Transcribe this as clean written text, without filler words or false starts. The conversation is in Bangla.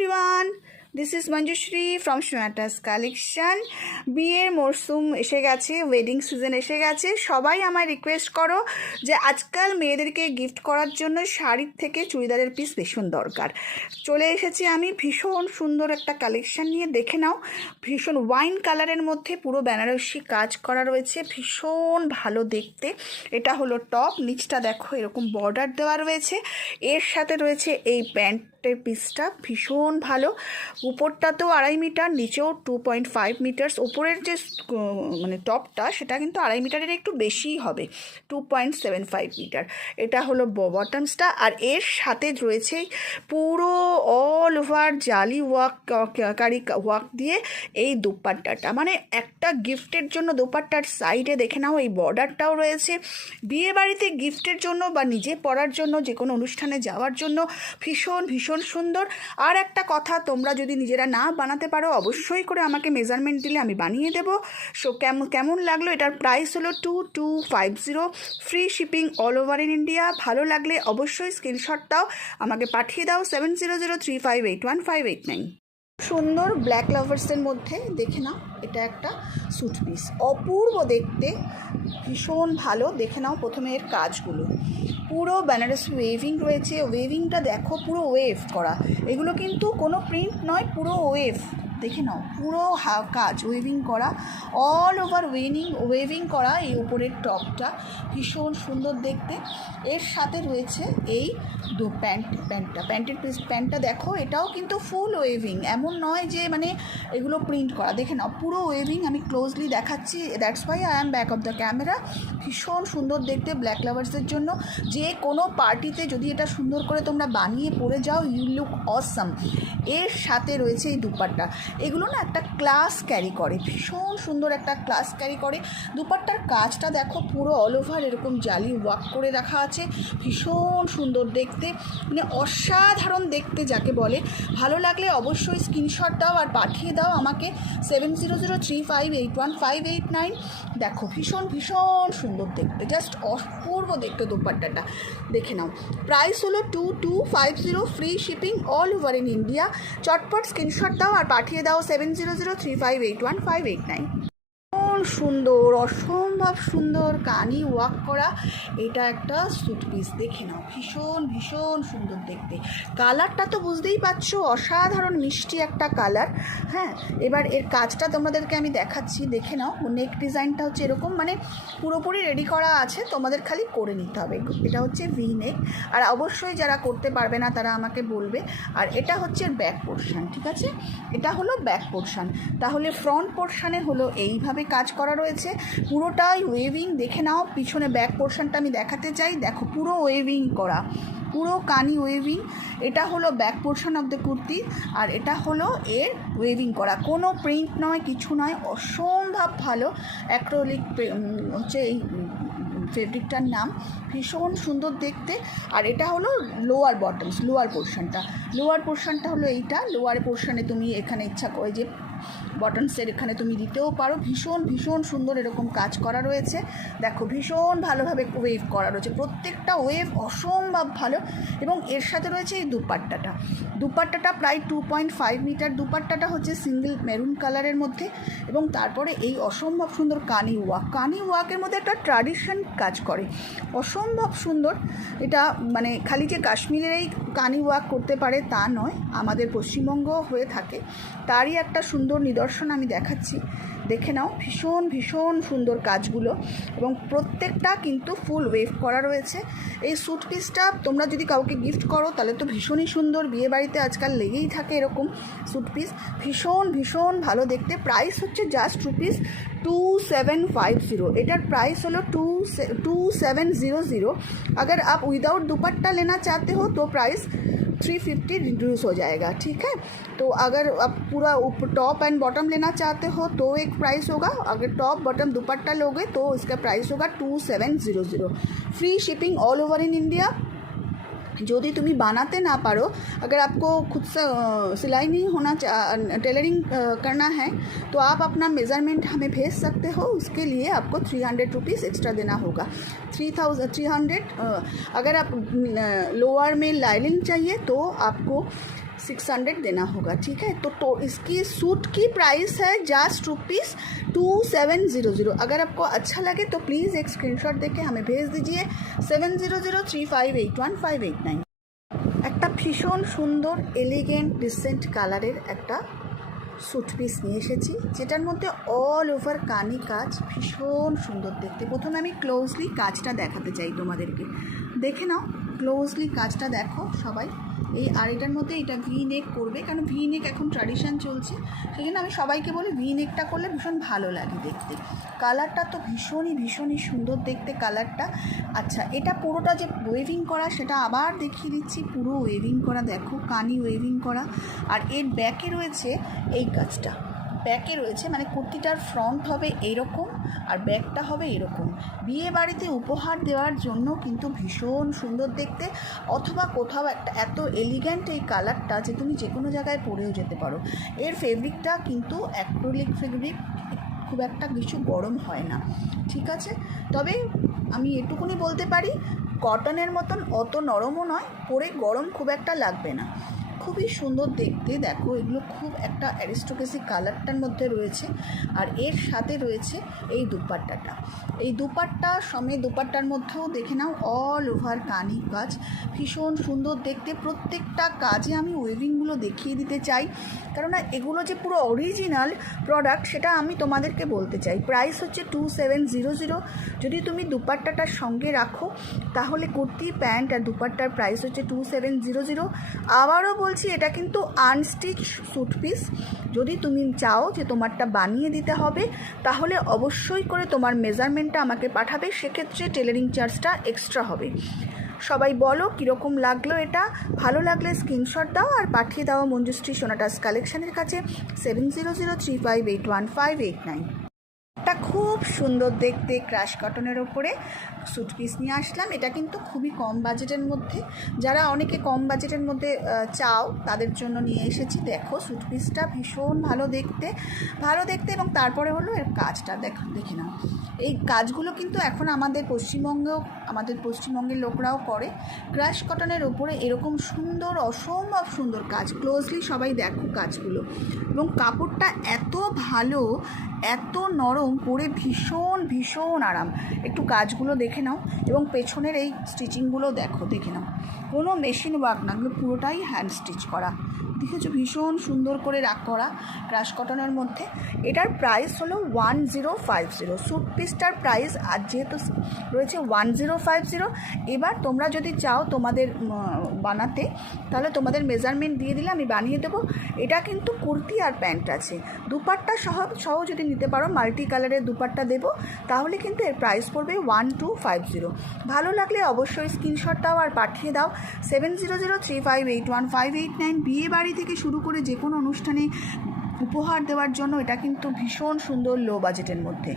Everyone, this is Manjushree from Sonata's collection. বিয়ের মরশুম এসে গেছে, ওয়েডিং সিজন এসে গেছে। সবাই আমায় রিকোয়েস্ট করো যে আজকাল মেয়েদেরকে গিফট করার জন্য শাড়ির থেকে চুড়িদারের পিস ভীষণ দরকার। চলে এসেছি আমি ভীষণ সুন্দর একটা কালেকশন নিয়ে, দেখে নাও। ভীষণ ওয়াইন কালারের মধ্যে পুরো বেনারসি কাজ করা রয়েছে, ভীষণ ভালো দেখতে। এটা হলো টপ, নিচটা দেখো এরকম বর্ডার দেওয়া রয়েছে, এর সাথে রয়েছে এই প্যান্টের পিসটা ভীষণ ভালো। উপরটাতেও 2.5 মিটার, নিচেও 2.5 মিটার্স। ওপরের যে মানে টপটা সেটা কিন্তু 2.5 মিটারের একটু বেশিই হবে, 2.75 মিটার। এটা হলো বটমসটা, আর এর সাথে রয়েছে পুরো অল ওভার জালি কারি ওয়ার্ক দিয়ে এই দোপাট্টাটা, মানে একটা গিফটের জন্য দোপাট্টার সাইডে দেখে নাও এই বর্ডারটাও রয়েছে। বিয়ে বাড়িতে গিফটের জন্য বা নিজে পরার জন্য, যে কোনো অনুষ্ঠানে যাওয়ার জন্য ভীষণ ভীষণ সুন্দর। আর একটা কথা, তোমরা যদি নিজেরা না বানাতে পারো অবশ্যই করে আমাকে মেজারমেন্ট দিলে আমি বানিয়ে দেবো। সো কেমন লাগলো? এটার প্রাইস হলো 2250, free shipping all over in India. ভালো লাগলে অবশ্যই স্ক্রিনশট দাও, আমাকে পাঠিয়ে দাও 7003581589। সুন্দর ব্ল্যাক লাভার্সের মধ্যে দেখে নাও, এটা একটা স্যুট পিস, অপূর্ব দেখতে, ভীষণ ভালো। দেখে নাও প্রথমে এর কাজগুলো, পুরো বেনারসি ওয়েভিং রয়েছে। ওয়েভিংটা দেখো, পুরো ওয়েভ করা, এগুলো কিন্তু কোনো প্রিন্ট নয়, পুরো ওয়েভ। দেখে নাও পুরো কাজ ওয়েভিং করা, অল ওভার ওয়েভিং করা। এই উপরের টপটা ভীষণ সুন্দর দেখতে। এর সাথে রয়েছে এই প্যান্টটা দেখো, এটাও কিন্তু ফুল ওয়েভিং, এমন নয় যে মানে এগুলো প্রিন্ট করা। দেখে নাও পুরো ওয়েভিং, আমি ক্লোজলি দেখাচ্ছি, that's why I am back of the camera. ভীষণ সুন্দর দেখতে ব্ল্যাক লাভার্সের জন্য। যে কোনো পার্টিতে যদি এটা সুন্দর করে তোমরা বানিয়ে পরে যাও, ইউ লুক অসাম। এর সাথে রয়েছে এই দুপাট্টা, এগুলো না একটা ক্লাস ক্যারি করে, ভীষণ সুন্দর একটা ক্লাস ক্যারি করে। দুপাট্টার কাজটা দেখো, পুরো অল ওভার এরকম জালি ওয়ার্ক করে রাখা আছে, ভীষণ সুন্দর দেখতে, মানে অসাধারণ দেখতে যাকে বলে। ভালো লাগলে অবশ্যই স্ক্রিনশট দাও আর পাঠিয়ে দাও আমাকে 7003581589। দেখো ভীষণ ভীষণ সুন্দর দেখতে, জাস্ট অপূর্ব দেখতে দোপাট্টাটা। দেখে নাও, প্রাইস হলো 2250, free shipping all over in India. চটপট স্ক্রিনশট দাও আর পাঠিয়ে দাও 7003581589। সুন্দর, অসম্ভব সুন্দর কানি ওয়ার্ক করা, এটা একটা স্যুট পিস। দেখে নাও ভীষণ ভীষণ সুন্দর দেখতে। কালারটা তো বুঝতেই পারছো, অসাধারণ মিষ্টি একটা কালার। হ্যাঁ, এবার এর কাজটা তোমাদেরকে আমি দেখাচ্ছি, দেখে নাও। নেক ডিজাইনটা হচ্ছে এরকম, মানে পুরোপুরি রেডি করা আছে, তোমাদের খালি করে নিতে হবে। এটা হচ্ছে ভি নেক, আর অবশ্যই যারা করতে পারবে না তারা আমাকে বলবে। আর এটা হচ্ছে ব্যাক পোর্শন, ঠিক আছে, এটা হলো ব্যাক পোর্শন। তাহলে ফ্রন্ট পোর্শনে হলো এইভাবে কাজ করা রয়েছে, পুরোটাই ওয়েভিং। দেখে নাও পিছনে ব্যাক পোর্শনটা আমি দেখাতে চাই, দেখো পুরো ওয়েভিং করা, পুরো কানি ওয়েভিং। এটা হলো back portion of the kurti, আর এটা হলো এর ওয়েভিং করা, কোনো প্রিন্ট নয়, কিছু নয়, অসম্ভব ভালো। অ্যাক্রিলিক হচ্ছে এই ফেব্রিকটার নাম, ভীষণ সুন্দর দেখতে। আর এটা হলো লোয়ার বটমস, লোয়ার পোর্শনটা হলো এইটা। লোয়ার পোর্শনে তুমি এখানে ইচ্ছা করে যে বটমসের এখানে তুমি দিতেও পারো। ভীষণ ভীষণ সুন্দর এরকম কাজ করা রয়েছে, দেখো ভীষণ ভালোভাবে ওয়েভ করা রয়েছে, প্রত্যেকটা ওয়েভ অসম্ভব ভালো। এবং এর সাথে রয়েছে এই দুপাট্টাটা প্রায় 2.5 মিটার। দুপাট্টাটা হচ্ছে সিঙ্গেল মেরুন কালারের মধ্যে, এবং তারপরে এই অসম্ভব সুন্দর কানি ওয়ার্কের মধ্যে একটা ট্র্যাডিশন কাজ করে, অসম্ভব সুন্দর। এটা মানে খালি যে কাশ্মীরের এই কানি ওয়ার্ক করতে পারে তা নয়, আমাদের পশ্চিমবঙ্গ হয়ে থাকে, তারই একটা সুন্দর নিদর্শন আমি দেখাচ্ছি। দেখে নাও ভীষণ ভীষণ সুন্দর কাজগুলো, এবং প্রত্যেকটা কিন্তু ফুল ওয়েভ করা রয়েছে। এই স্যুট পিসটা তোমরা যদি কাউকে গিফট করো তাহলে তো ভীষণই সুন্দর, বিয়ে বাড়িতে আজকাল লেগেই থাকে এরকম স্যুট পিস, ভীষণ ভীষণ ভালো দেখতে। প্রাইস হচ্ছে জাস্ট রুপিস 2750, এটার प्राइस हलो 2700। अगर आप विदाउट दुपट्टा लेना चाहते हो तो प्राइस 350 रिड्यूस हो जाएगा, ठीक है। तो अगर आप पूरा टॉप एंड बॉटम लेना चाहते हो तो एक प्राइस होगा, अगर टॉप बॉटम दुपट्टा लोगे तो इसका प्राइस होगा 2700। Free shipping all over in India. यदि तुम्हें बनाते ना पारो, अगर आपको खुद से सिलाई नहीं होना टेलरिंग करना है तो आप अपना मेज़रमेंट हमें भेज सकते हो। उसके लिए आपको 300 रुपीज़ एक्स्ट्रा देना होगा, 300। अगर आप लोअर में लाइनिंग चाहिए तो आपको 600 देना होगा, ठीक है। तो इसकी सूट की प्राइस है जस्ट ₹2700। अगर आपको अच्छा लगे तो प्लीज़ एक स्क्रीनशॉट देके हमें भेज दीजिए 7003581589। একটা ভীষণ সুন্দর এলিগেন্ট ডিসেন্ট কালারের একটা স্যুট পিস নিয়ে এসেছি, যেটার মধ্যে অল ওভার কানি কাজ, ভীষণ সুন্দর দেখতে। প্রথমে আমি ক্লোজলি কাজটা দেখাতে চাই তোমাদেরকে, দেখে নাও ক্লোজলি কাজটা দেখো সবাই। আর এটার মধ্যে এটা ভি নেক করবে, কারণ ভি নেক এখন ট্র্যাডিশন চলছে, সেই জন্য আমি সবাইকে বলি ভি নেকটা করলে ভীষণ ভালো লাগে দেখতে। কালারটা তো ভীষণই সুন্দর দেখতে কালারটা। আচ্ছা, এটা পুরোটা যে ওয়েভিং করা সেটা আবার দেখিয়ে দিচ্ছি, পুরো ওয়েভিং করা, দেখো কানি ওয়েভিং করা। আর এর ব্যাকে রয়েছে এই কাজটা, ব্যাকে রয়েছে মানে কুর্তিটার ফ্রন্ট হবে এইরকম আর ব্যাকটা হবে এরকম। বিয়ে বাড়িতে উপহার দেওয়ার জন্য কিন্তু ভীষণ সুন্দর দেখতে, অথবা কোথাও একটা এত এলিগ্যান্ট এই কালারটা যে তুমি যে কোনো জায়গায় পরেও যেতে পারো। এর ফেব্রিকটা কিন্তু অ্যাক্রিলিক ফেব্রিক, খুব একটা কিছু গরম হয় না, ঠিক আছে। তবে আমি এটুকুনি বলতে পারি কটনের মতন অত নরমও নয়, পরে গরম খুব একটা লাগবে না, খুবই সুন্দর দেখতে। দেখো এগুলো খুব একটা অ্যারিস্টোক্রেসি কালারটার মধ্যে রয়েছে। আর এর সাথে রয়েছে এই দুপাট্টাটা, এই দুপাট্টা সমেত দুপাট্টার মধ্যেও দেখে নাও অল ওভার কানি কাজ, ভীষণ সুন্দর দেখতে। প্রত্যেকটা কাজে আমি ওয়েভিংগুলো দেখিয়ে দিতে চাই, কেননা এগুলো যে পুরো অরিজিনাল প্রোডাক্ট সেটা আমি তোমাদেরকে বলতে চাই। প্রাইস হচ্ছে 2700। যদি তুমি দুপাট্টাটার সঙ্গে রাখো তাহলে কুর্তি প্যান্ট আর দুপাট্টার প্রাইস হচ্ছে 2700। আবারও বলছি এটা কিন্তু আনস্টিচ স্যুট পিস। যদি তুমি চাও যে তোমারটা বানিয়ে দিতে হবে তাহলে অবশ্যই করে তোমার মেজারমেন্টটা আমাকে পাঠাবে, সেক্ষেত্রে টেলারিং চার্জটা এক্সট্রা হবে। সবাই বলো কীরকম লাগলো এটা, ভালো লাগলে স্ক্রিনশট দাও আর পাঠিয়ে দাও মঞ্জুশ্রী সোনাটাস কালেকশনের কাছে 7003581589। এটা খুব সুন্দর দেখতে ক্রাশ কটনের ওপরে স্যুট পিস নিয়ে আসলাম। এটা কিন্তু খুবই কম বাজেটের মধ্যে, যারা অনেকে কম বাজেটের মধ্যে চাও তাদের জন্য নিয়ে এসেছি। দেখো স্যুট পিসটা ভীষণ ভালো দেখতে এবং তারপরে হলো এর কাজটা দেখে নাও। এই কাজগুলো কিন্তু এখন আমাদের পশ্চিমবঙ্গের লোকরাও করে। ক্রাশ কটনের ওপরে এরকম সুন্দর অসম্ভব সুন্দর কাজ, ক্লোজলি সবাই দেখো কাজগুলো। এবং কাপড়টা এত ভালো, এত নরম, পরে ভীষণ আরাম। একটু কাজগুলো দেখে নাও এবং পেছনের এই স্টিচিংগুলো দেখে নাও, কোনো মেশিন ওয়ার্ক না, এগুলো পুরোটাই হ্যান্ড স্টিচ করা। দেখেছো ভীষণ সুন্দর করে রাগ করা ক্রাশ কটনের মধ্যে। এটার প্রাইস হলো 1050। স্যুট পিসটার প্রাইস আর যেহেতু রয়েছে 1050। এবার তোমরা যদি চাও তোমাদের বানাতে তাহলে তোমাদের মেজারমেন্ট দিয়ে দিলে আমি বানিয়ে দেবো। এটা কিন্তু কুর্তি আর প্যান্ট আছে, দুপাট্টা সহ যদি নিতে পারো, মাল্টি কালারের দুপাট্টা দেবো, তাহলে কিন্তু এর প্রাইস পড়বে 1250। ভালো লাগলে অবশ্যই স্ক্রিনশট দাও আর পাঠিয়ে দাও 7003581589। বিয়ে বাড়ি থেকে শুরু করে যে কোনো অনুষ্ঠানে উপহার দেওয়ার জন্য এটা কিন্তু ভীষণ সুন্দর লো বাজেটের মধ্যে।